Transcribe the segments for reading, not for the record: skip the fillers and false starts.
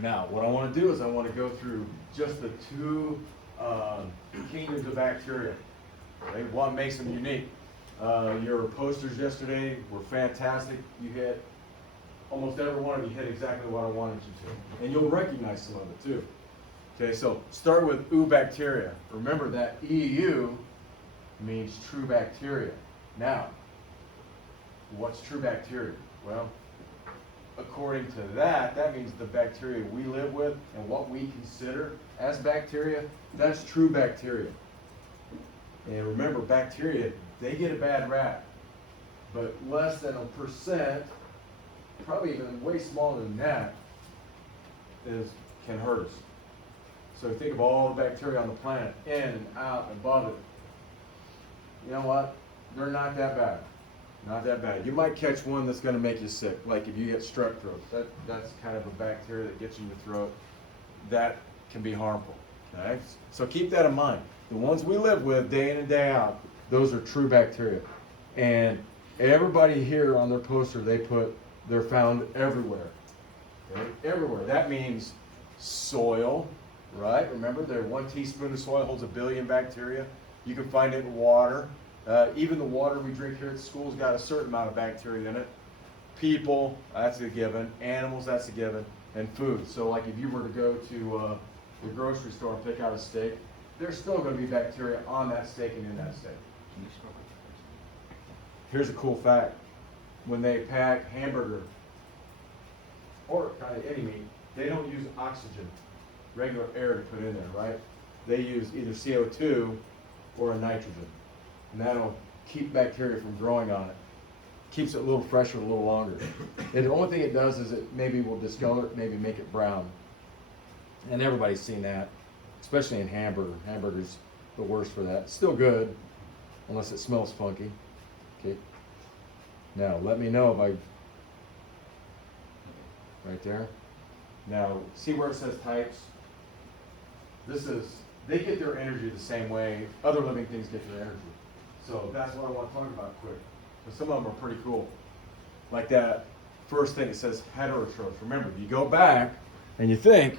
Now, what I want to do is I want to go through just the two kingdoms of bacteria. Okay? What makes them unique? Your posters yesterday were fantastic. You hit, almost every one of you hit exactly what I wanted you to. And you'll recognize some of it too. Okay, so start with Eubacteria. Remember that EU means true bacteria. Now, what's true bacteria? Well, according to that, that means the bacteria we live with and what we consider as bacteria, that's true bacteria. And remember, bacteria, they get a bad rap, but less than 1%, probably even way smaller than that, can hurt us. So think of all the bacteria on the planet, in and out, above it. You know what? They're not that bad. Not that bad. You might catch one that's going to make you sick, like if you get strep throat. That's kind of a bacteria that gets in your throat. That can be harmful. Okay? So keep that in mind. The ones we live with day in and day out, those are true bacteria. And everybody here on their poster, they're found everywhere. Okay? Everywhere. That means soil, right? Remember, 1 teaspoon of soil holds 1 billion bacteria. You can find it in water. Even the water we drink here at school's got a certain amount of bacteria in it. People, that's a given. Animals, that's a given. And food. So like if you were to go to the grocery store and pick out a steak, there's still going to be bacteria on that steak and in that steak. Here's a cool fact. When they pack hamburger, or kind of any meat, they don't use oxygen, regular air to put in there, right? They use either CO2 or a nitrogen. And that'll keep bacteria from growing on it. Keeps it a little fresher, a little longer. And the only thing it does is it maybe will discolor it, maybe make it brown. And everybody's seen that, especially in hamburger. Hamburger's the worst for that. Still good, unless it smells funky. Okay. Now, let me know if right there. Now, see where it says types? They get their energy the same way other living things get their energy. So that's what I want to talk about quick. But some of them are pretty cool. Like that first thing, it says heterotroph. Remember, you go back and you think,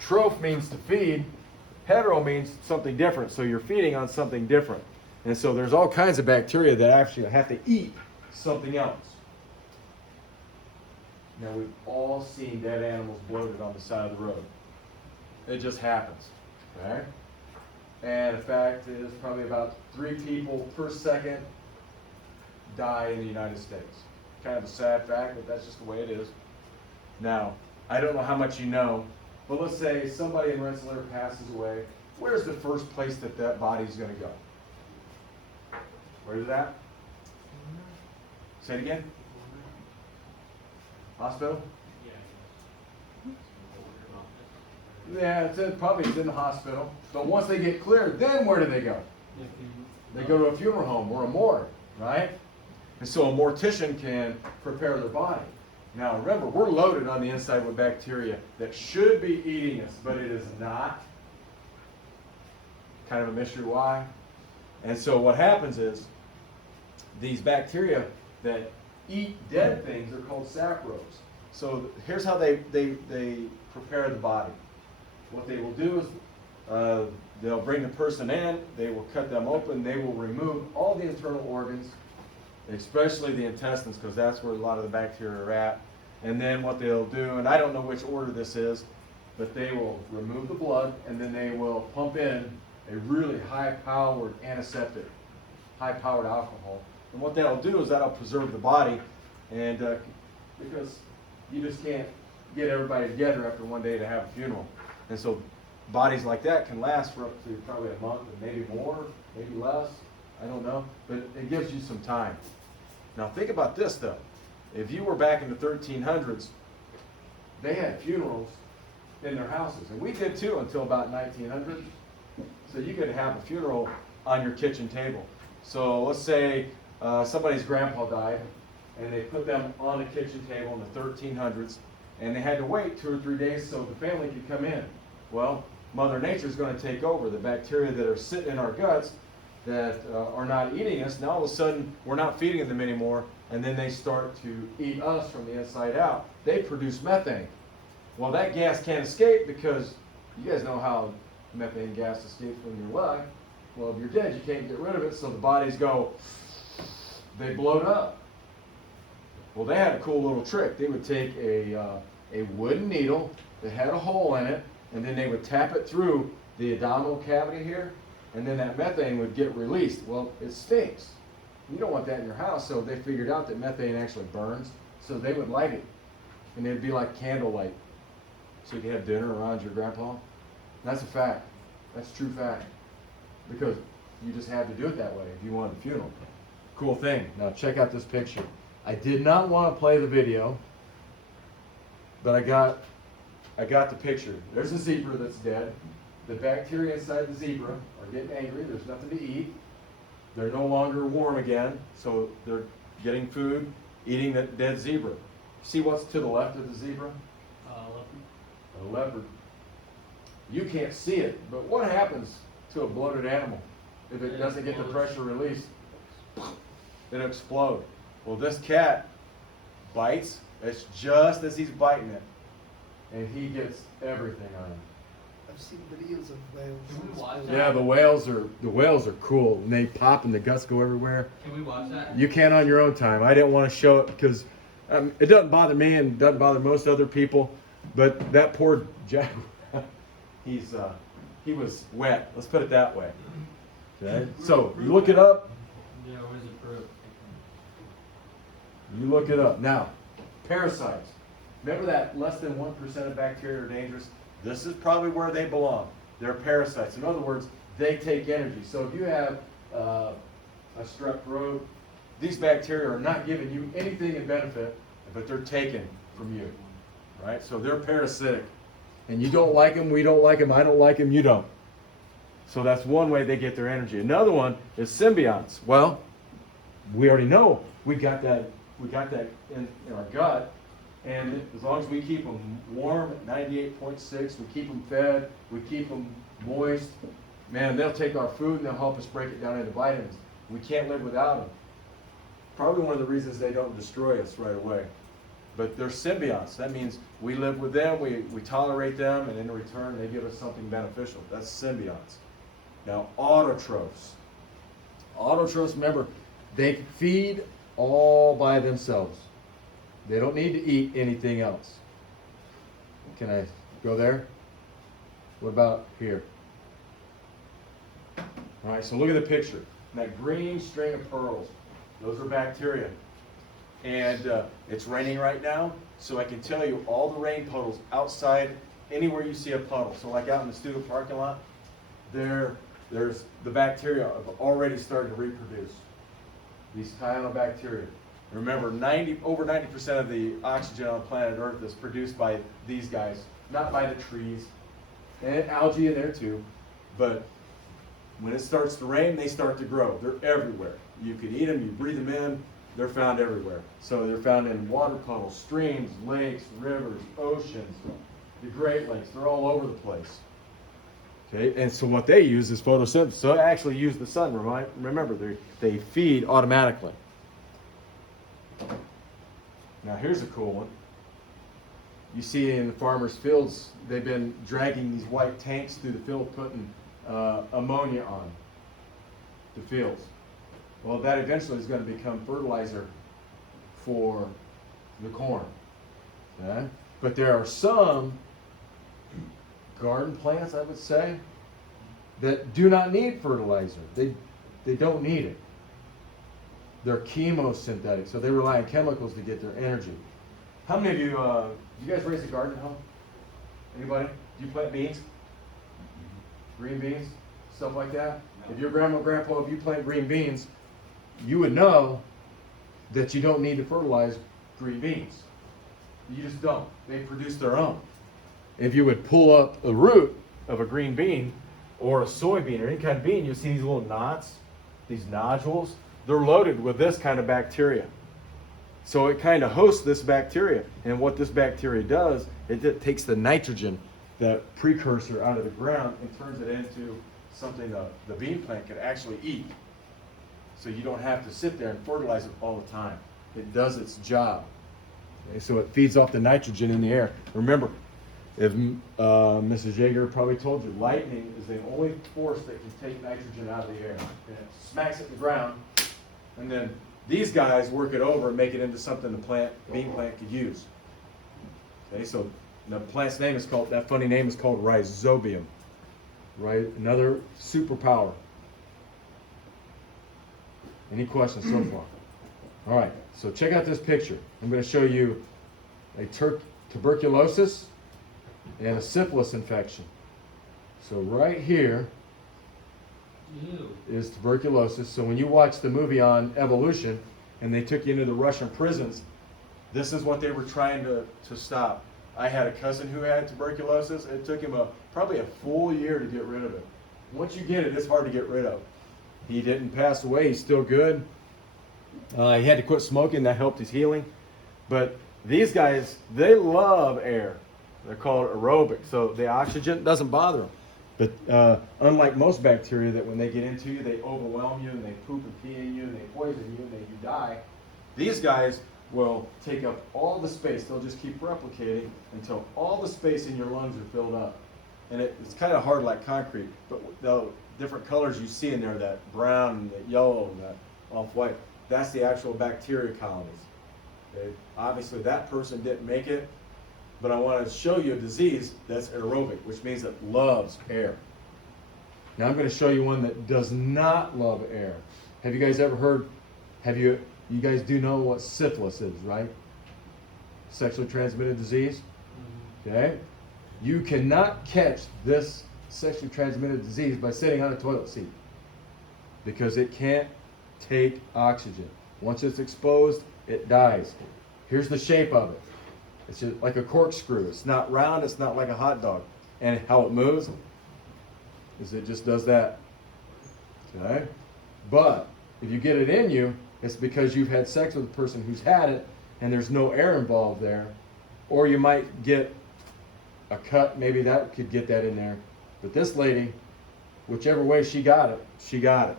troph means to feed, hetero means something different. So you're feeding on something different. And so there's all kinds of bacteria that actually have to eat something else. Now we've all seen dead animals bloated on the side of the road. It just happens. Okay? And the fact is probably about 3 people per second die in the United States. Kind of a sad fact, but that's just the way it is. Now, I don't know how much you know, but let's say somebody in Rensselaer passes away. Where's the first place that body's going to go? Where's that? Say it again. Hospital? Yeah, it's in the hospital. But once they get cleared, then where do they go? They go to a funeral home or a morgue, right? And so a mortician can prepare their body. Now remember, we're loaded on the inside with bacteria that should be eating us, but it is not. Kind of a mystery why. And so what happens is, these bacteria that eat dead things are called saprobes. So here's how they prepare the body. What they will do is they'll bring the person in, they will cut them open, they will remove all the internal organs, especially the intestines, because that's where a lot of the bacteria are at. And then what they'll do, and I don't know which order this is, but they will remove the blood and then they will pump in a really high-powered antiseptic, high-powered alcohol. And what that'll do is that'll preserve the body, and because you just can't get everybody together after one day to have a funeral. And so bodies like that can last for up to probably a month, and maybe more, maybe less, I don't know, but it gives you some time. Now think about this though. If you were back in the 1300s, they had funerals in their houses, and we did too until about 1900. So you could have a funeral on your kitchen table. So let's say somebody's grandpa died, and they put them on the kitchen table in the 1300s, and they had to wait 2 or 3 days so the family could come in. Well, Mother Nature's going to take over. The bacteria that are sitting in our guts that are not eating us, now all of a sudden we're not feeding them anymore, and then they start to eat us from the inside out. They produce methane. Well, that gas can't escape because you guys know how methane gas escapes when you're alive. Well, if you're dead, you can't get rid of it, so the bodies go, they bloat up. Well, they had a cool little trick. They would take a wooden needle that had a hole in it, and then they would tap it through the abdominal cavity here, and then that methane would get released. Well, it stinks. You don't want that in your house, so they figured out that methane actually burns, so they would light it, and it'd be like candlelight. So you could have dinner around your grandpa. That's a fact. That's a true fact. Because you just had to do it that way if you wanted a funeral. Cool thing. Now check out this picture. I did not want to play the video, but I got the picture. There's a zebra that's dead. The bacteria inside the zebra are getting angry. There's nothing to eat. They're no longer warm again, so they're getting food, eating the dead zebra. See what's to the left of the zebra? A leopard. You can't see it, but what happens to a bloated animal if it doesn't get the pressure released? It'll explode. Well, this cat bites. It's just as he's biting it, and he gets everything on him. I've seen videos of whales. Can we watch that? Yeah, the whales are cool, and they pop and the guts go everywhere. Can we watch that? You can on your own time. I didn't want to show it because it doesn't bother me and doesn't bother most other people, but that poor jaguar, he was wet. Let's put it that way. Okay? So you look it up. Yeah, where's the proof? You look it up. Now, parasites. Remember that less than 1% of bacteria are dangerous? This is probably where they belong. They're parasites. In other words, they take energy. So if you have a strep throat, these bacteria are not giving you anything in benefit, but they're taken from you. Right? So they're parasitic. And you don't like them, we don't like them, I don't like them, you don't. So that's one way they get their energy. Another one is symbionts. Well, we already know we got that in our gut, and as long as we keep them warm at 98.6, we keep them fed, we keep them moist, man, they'll take our food and they'll help us break it down into vitamins. We can't live without them. Probably one of the reasons they don't destroy us right away. But they're symbionts. That means we live with them, we tolerate them, and in return they give us something beneficial. That's symbionts. Now, autotrophs. Autotrophs, remember, they feed all by themselves. They don't need to eat anything else. Can I go there? What about here? All right, so look at the picture. That green string of pearls, those are bacteria. And it's raining right now, so I can tell you all the rain puddles outside, anywhere you see a puddle. So like out in the student parking lot, there's the bacteria have already started to reproduce. These cyanobacteria. Remember, over 90% of the oxygen on planet Earth is produced by these guys, not by the trees. And algae in there too. But when it starts to rain, they start to grow. They're everywhere. You can eat them, you breathe them in. They're found everywhere. So they're found in water puddles, streams, lakes, rivers, oceans, the Great Lakes. They're all over the place. Okay, and so what they use is photosynthesis. So they actually use the sun. Remember, they feed automatically. Now here's a cool one. You see in the farmers' fields, they've been dragging these white tanks through the field, putting ammonia on the fields. Well, that eventually is going to become fertilizer for the corn. Okay? But there are some garden plants, I would say, that do not need fertilizer. They don't need it. They're chemosynthetic, so they rely on chemicals to get their energy. How many of you, do you guys raise a garden at home? Anybody? Do you plant beans? Green beans? Stuff like that? No. If your grandma, grandpa, if you plant green beans, you would know that you don't need to fertilize green beans. You just don't. They produce their own. If you would pull up a root of a green bean or a soybean or any kind of bean, you see these little knots, these nodules. They're loaded with this kind of bacteria. So it kind of hosts this bacteria. And what this bacteria does, it takes the nitrogen, that precursor, out of the ground and turns it into something the bean plant can actually eat. So you don't have to sit there and fertilize it all the time. It does its job. Okay, so it feeds off the nitrogen in the air. Remember, If Mrs. Jaeger probably told you, lightning is the only force that can take nitrogen out of the air. And it smacks it in the ground, and then these guys work it over and make it into something the bean plant could use. Okay, so the plant's name is called, that funny name is called rhizobium. Right, another superpower. Any questions so far? All right, so check out this picture. I'm going to show you a tuberculosis and a syphilis infection. So right here Ew. is tuberculosis. So when you watch the movie on evolution and they took you into the Russian prisons, this is what they were trying to stop. I had a cousin who had tuberculosis. It took him probably a full year to get rid of it. Once you get it, it's hard to get rid of. He didn't pass away. He's still good. He had to quit smoking. That helped his healing. But these guys, they love air. They're called aerobic. So the oxygen doesn't bother them. But unlike most bacteria that when they get into you, they overwhelm you and they poop and pee in you and they poison you and you die. These guys will take up all the space. They'll just keep replicating until all the space in your lungs are filled up. And it's kind of hard like concrete, but the different colors you see in there, that brown and that yellow and that off-white, that's the actual bacteria colonies. Okay? Obviously that person didn't make it, but I want to show you a disease that's aerobic, which means it loves air. Now I'm going to show you one that does not love air. Have you guys ever heard, you guys do know what syphilis is, right? Sexually transmitted disease. Okay? You cannot catch this sexually transmitted disease by sitting on a toilet seat because it can't take oxygen. Once it's exposed, it dies. Here's the shape of it. It's just like a corkscrew. It's not round, it's not like a hot dog. And how it moves is it just does that. Okay? But if you get it in you, it's because you've had sex with a person who's had it and there's no air involved there. Or you might get a cut, maybe that could get that in there. But this lady, whichever way she got it, she got it.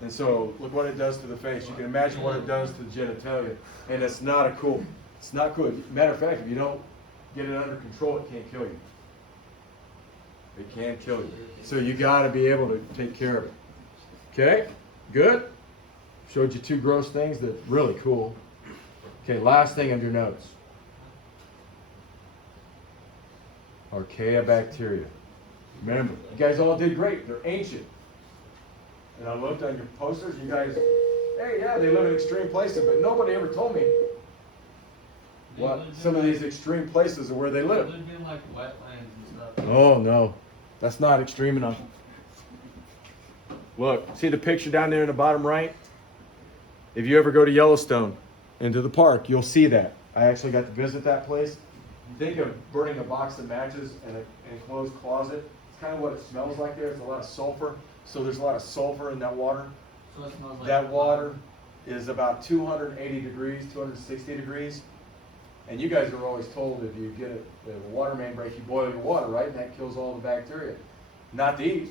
And so look what it does to the face. You can imagine what it does to the genitalia. And it's not cool. Matter of fact, if you don't get it under control, it can't kill you. It can kill you. So you got to be able to take care of it. Okay? Good? Showed you two gross things that are really cool. Okay, last thing under notes. Archaebacteria. Remember, you guys all did great. They're ancient. And I looked on your posters, you guys, hey, yeah, they live in extreme places, but nobody ever told me what some of these extreme places are where they live. They live in like wetlands and stuff. Oh, no. That's not extreme enough. Look, see the picture down there in the bottom right? If you ever go to Yellowstone, into the park, you'll see that. I actually got to visit that place. Think of burning a box of matches in an enclosed closet. It's kind of what it smells like there. There's a lot of sulfur. So there's a lot of sulfur in that water. So it smells like That water is about 280 degrees, 260 degrees. And you guys are always told if you get a water main break, you boil your water, right? And that kills all the bacteria. Not these.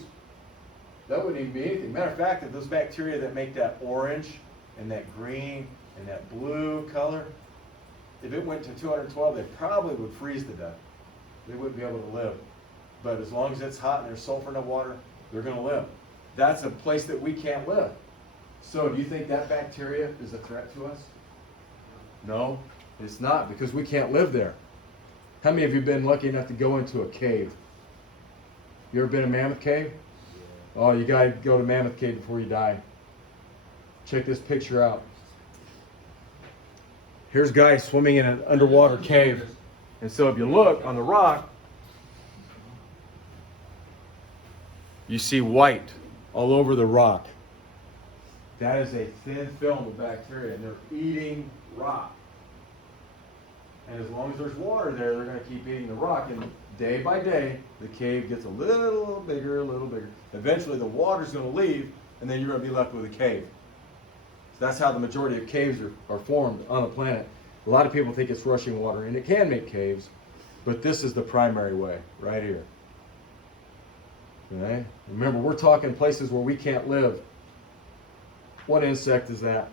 That wouldn't even be anything. Matter of fact, if those bacteria that make that orange and that green and that blue color, if it went to 212, they probably would freeze to death. They wouldn't be able to live. But as long as it's hot and there's sulfur in the water, they're going to live. That's a place that we can't live. So do you think that bacteria is a threat to us? No, it's not, because we can't live there. How many of you have been lucky enough to go into a cave? You ever been in Mammoth Cave? Oh, you got to go to Mammoth Cave before you die. Check this picture out. Here's a guy swimming in an underwater cave. And so if you look on the rock, you see white all over the rock. That is a thin film of bacteria, and they're eating rock. And as long as there's water there, they're going to keep eating the rock. And day by day, the cave gets a little bigger, a little bigger. Eventually, the water's going to leave, and then you're going to be left with a cave. So that's how the majority of caves are formed on the planet. A lot of people think it's rushing water, and it can make caves, but this is the primary way, right here. Okay? Remember, we're talking places where we can't live. What insect is that?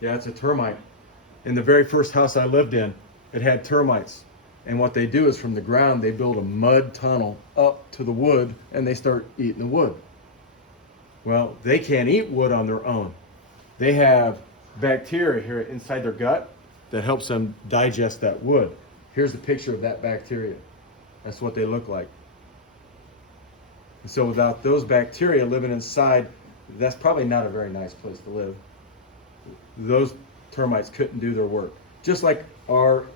Yeah, it's a termite. In the very first house I lived in, it had termites. And what they do is from the ground, they build a mud tunnel up to the wood and they start eating the wood. Well, they can't eat wood on their own. They have bacteria here inside their gut that helps them digest that wood. Here's a picture of that bacteria. That's what they look like. And so without those bacteria living inside, that's probably not a very nice place to live. Those termites couldn't do their work. Just like our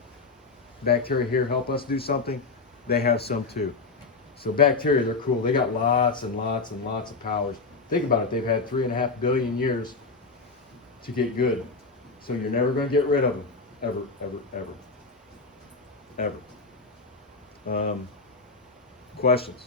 bacteria here help us do something, they have some too. So bacteria, they're cool. They got lots and lots and lots of powers. Think about it. They've had 3.5 billion years to get good. So you're never going to get rid of them. Ever, ever, ever. Ever. Questions?